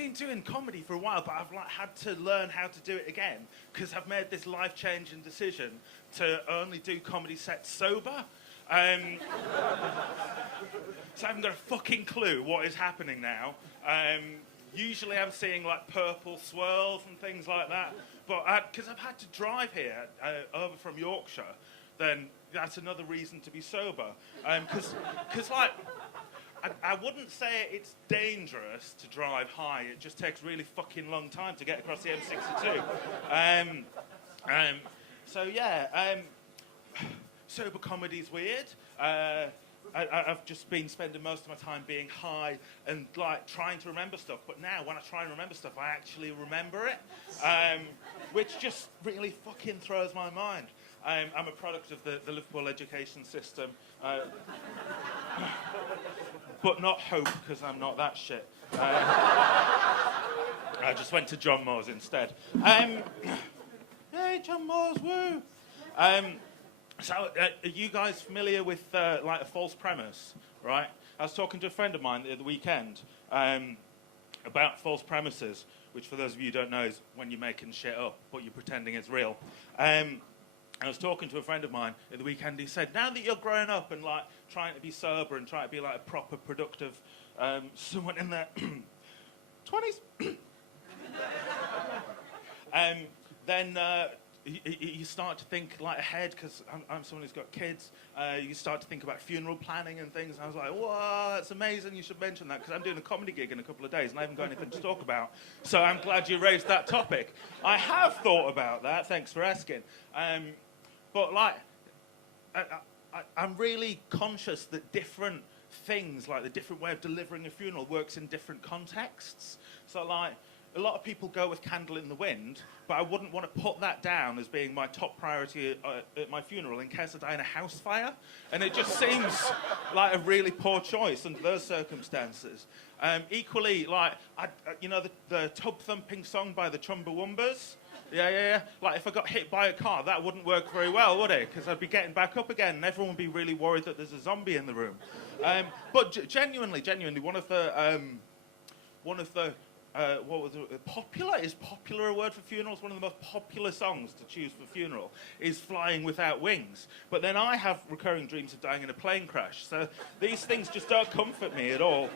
been doing comedy for a while, but I've like had to learn how to do it again because I've made this life-changing decision to only do comedy sets sober. So I haven't got a fucking clue what is happening now. Usually I'm seeing like purple swirls and things like that, but because I've had to drive here over from Yorkshire, then that's another reason to be sober. Because like, I wouldn't say it's dangerous to drive high. It just takes really fucking long time to get across the M62. So yeah, sober comedy's weird. I've just been spending most of my time being high and like trying to remember stuff. But now when I try and remember stuff, I actually remember it, which just really fucking throws my mind. I'm a product of the Liverpool education system. But not Hope, because I'm not that shit. I just went to John Moores instead. Hey, John Moores, woo! So, are you guys familiar with like a false premise, right? I was talking to a friend of mine the weekend about false premises, which for those of you who don't know is when you're making shit up, but you're pretending it's real. I was talking to a friend of mine at the weekend. He said, now that you're growing up and like trying to be sober and trying to be like a proper productive someone in their 20s, then you start to think like ahead, because I'm someone who's got kids. You start to think about funeral planning and things. And I was like, whoa, that's amazing. You should mention that, because I'm doing a comedy gig in a couple of days and I haven't got anything to talk about. So I'm glad you raised that topic. I have thought about that. Thanks for asking. But like, I'm really conscious that different things, like the different way of delivering a funeral, works in different contexts. So like, a lot of people go with Candle in the Wind, but I wouldn't want to put that down as being my top priority at my funeral in case I die in a house fire. And it just seems like a really poor choice under those circumstances. Equally, like, you know, the tub thumping song by the Chumbawambas? Yeah. Like, if I got hit by a car, that wouldn't work very well, would it? Because I'd be getting back up again, and everyone would be really worried that there's a zombie in the room. But genuinely, one of the what was it? Popular? Is popular a word for funerals? One of the most popular songs to choose for funeral is Flying Without Wings. But then I have recurring dreams of dying in a plane crash. So these things just don't comfort me at all.